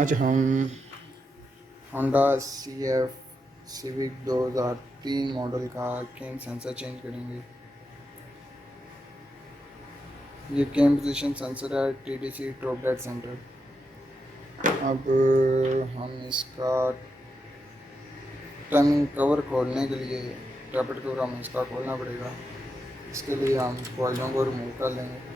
आज हम Honda CF civic 2003 model का कैम सेंसर चेंज करेंगे। ये कैम पोजीशन सेंसर है TDC ड्रॉप डेड सेंटर। अब हम इसका टाइमिंग कवर खोलने के लिए टैपेट कवर हमें इसका खोलना पड़ेगा। इसके लिए हम कॉइलों को रिमूव कर लेंगे।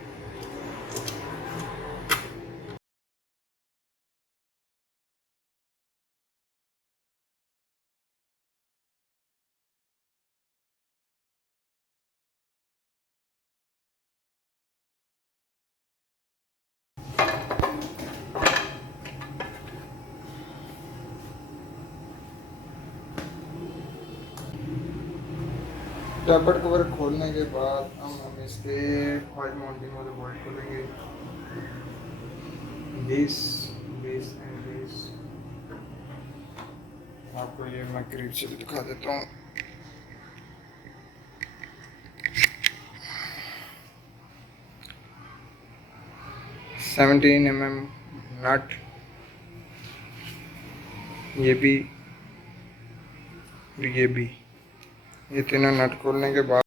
टैपेट कवर खोलने के बाद हम इसके कॉइल माउंटिंग वाले बोल्ट खोलेंगे। बेस बेस एंड बेस आपको ये मैं करीब से दिखा देता हूँ। सेवनटीन नट, ये भी और ये भी, ये तीनों नट खोलने के बाद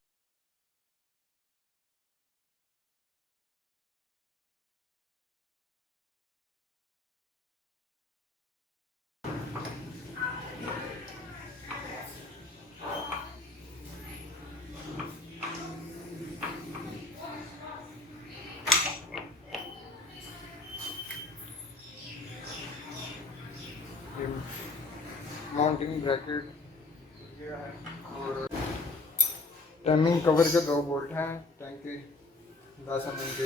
माउंटिंग ब्रैकेट और टाइमिंग कवर के 2 बोल्ट हैं टैंक के 10 mm के,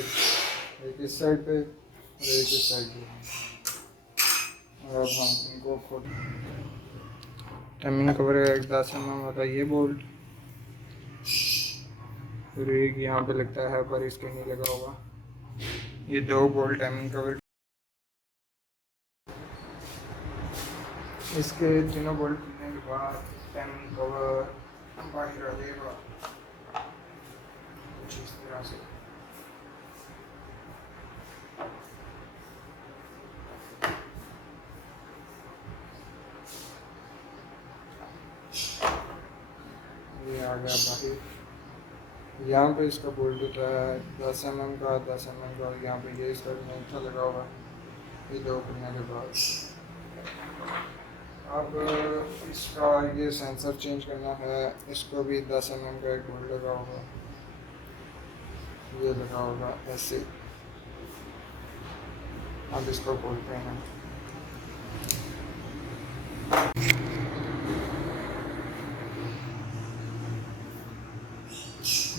एक इस साइड पे और एक इस साइड पे। और अब हम इनको खोल टाइमिंग कवर का एक 10 mm वाला ये बोल्ट, फिर एक यहाँ पे लगता है पर इसके नहीं लगा होगा। ये 2 बोल्ट टाइमिंग कवर, इसके तीनों बोल्ट खुलने के बाद टाइमिंग कवर बाहर आ जाएगा कुछ इस तरह से। ये आ गया बाहर। यहाँ पे इसका बोल्ट होता है 10 mm का, 10 mm का। यहाँ पे ये इसका नोटा लगा हुआ है। ये 2 खुलने के बाद अब इसका ये सेंसर चेंज करना है। इसको भी 10 mm का एक बोल्ट लगा होगा, ये लगा होगा ऐसे। अब इसको खोलते हैं।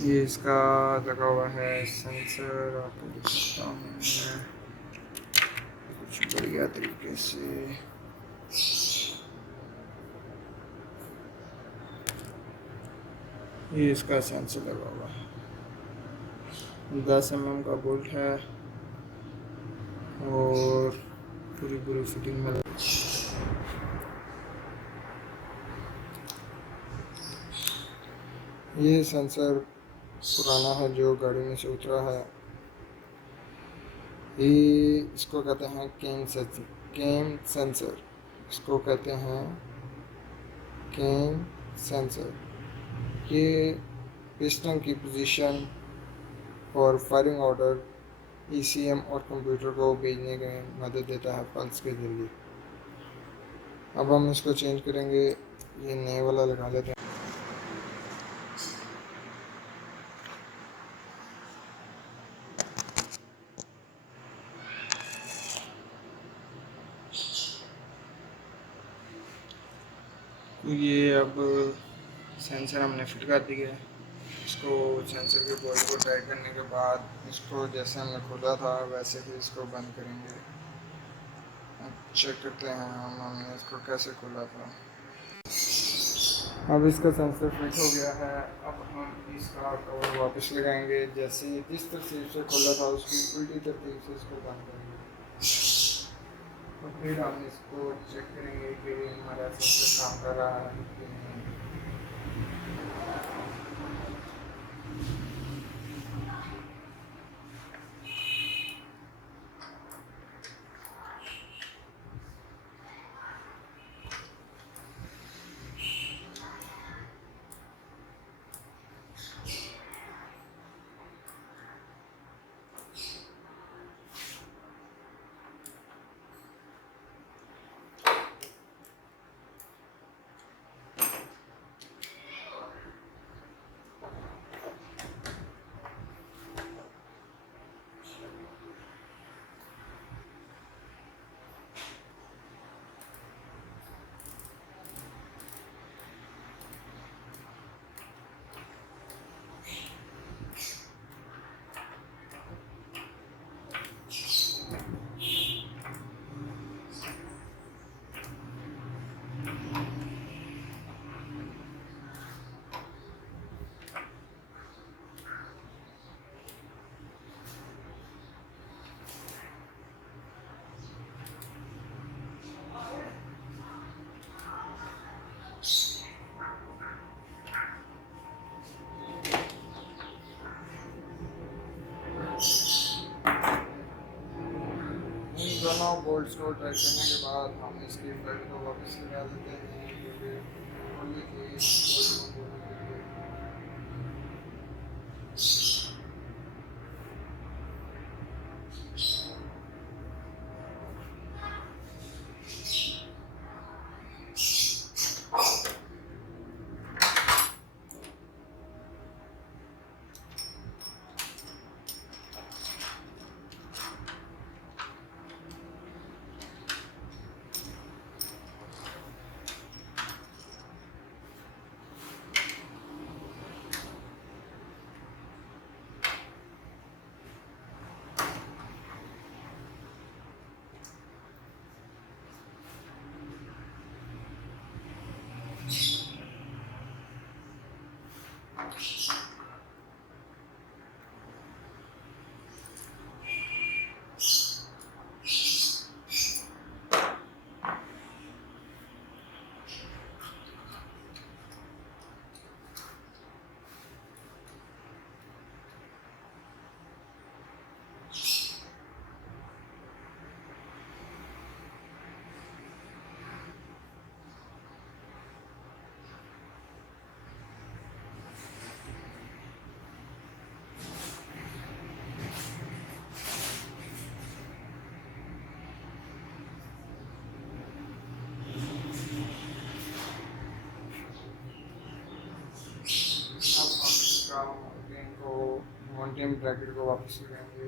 ये इसका लगा हुआ है सेंसर, आपको दिख सकता हूँ मैं कुछ बढ़िया तरीके से। ये इसका सेंसर लगा हुआ है, 10 mm का बोल्ट है और पूरी फिटिंग में। ये सेंसर पुराना है जो गाड़ी में से उतरा है। ये इसको कहते हैं केम सेंसर, इसको कहते हैं केम सेंसर। ये पिस्टन की पोजीशन और फायरिंग ऑर्डर ECM और कंप्यूटर को भेजने में मदद देता है पल्स के जरिए। अब हम इसको चेंज करेंगे, ये नए वाला लगा लेते हैं। तो ये अब सेंसर हमने फिट कर दिया है। इसको सेंसर के बोल्ट को टाइट करने के बाद इसको जैसे हमने खोला था वैसे ही इसको बंद करेंगे। चेक करते हैं हमने इसको कैसे खोला था। अब इसका सेंसर फिट हो गया है। अब हम इसका कवर वापस लगाएंगे, जैसे जिस तरतीब से खोला था उसकी उल्टी तरतीब से इसको बंद करेंगे। तो फिर हम इसको चेक करेंगे कि हमारा सेंसर काम कर रहा है कि नहीं। बोल्ट को टाइट करने के बाद हम इसकी बेल्ट को वापस लगा देते हैं क्योंकि खोलने की बोल्ट को खोलने के लिए। को माउंटेन ब्रैकेट को वापस लगाएंगे।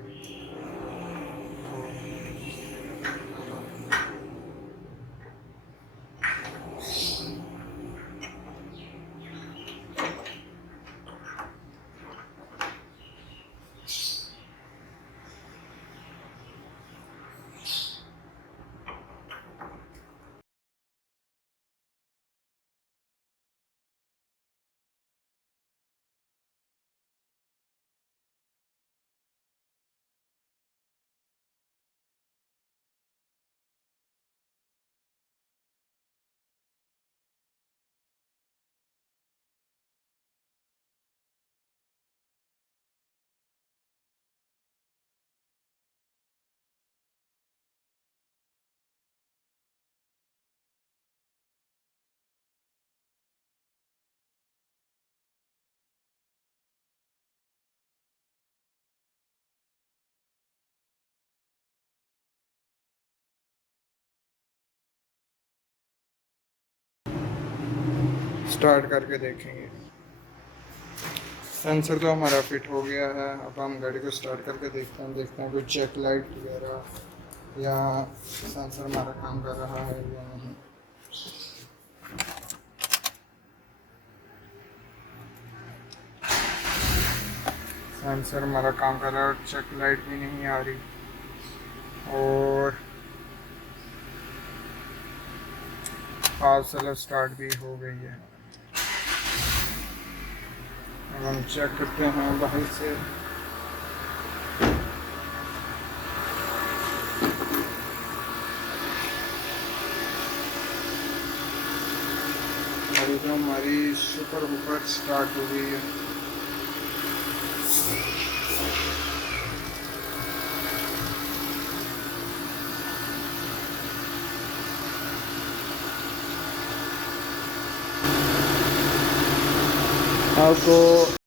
स्टार्ट करके देखेंगे। सेंसर तो हमारा फिट हो गया है। अब हम गाड़ी को स्टार्ट करके देखते हैं कोई चेक लाइट वगैरह या सेंसर हमारा काम कर रहा है या नहीं। सेंसर हमारा काम कर रहा है और चेक लाइट भी नहीं आ रही और फास्ट स्टार्ट भी हो गई है। अब हम चेक करते हैं बाहर से। अभी तो हमारी सुपर हुपर स्टार्ट हो गई है। आपको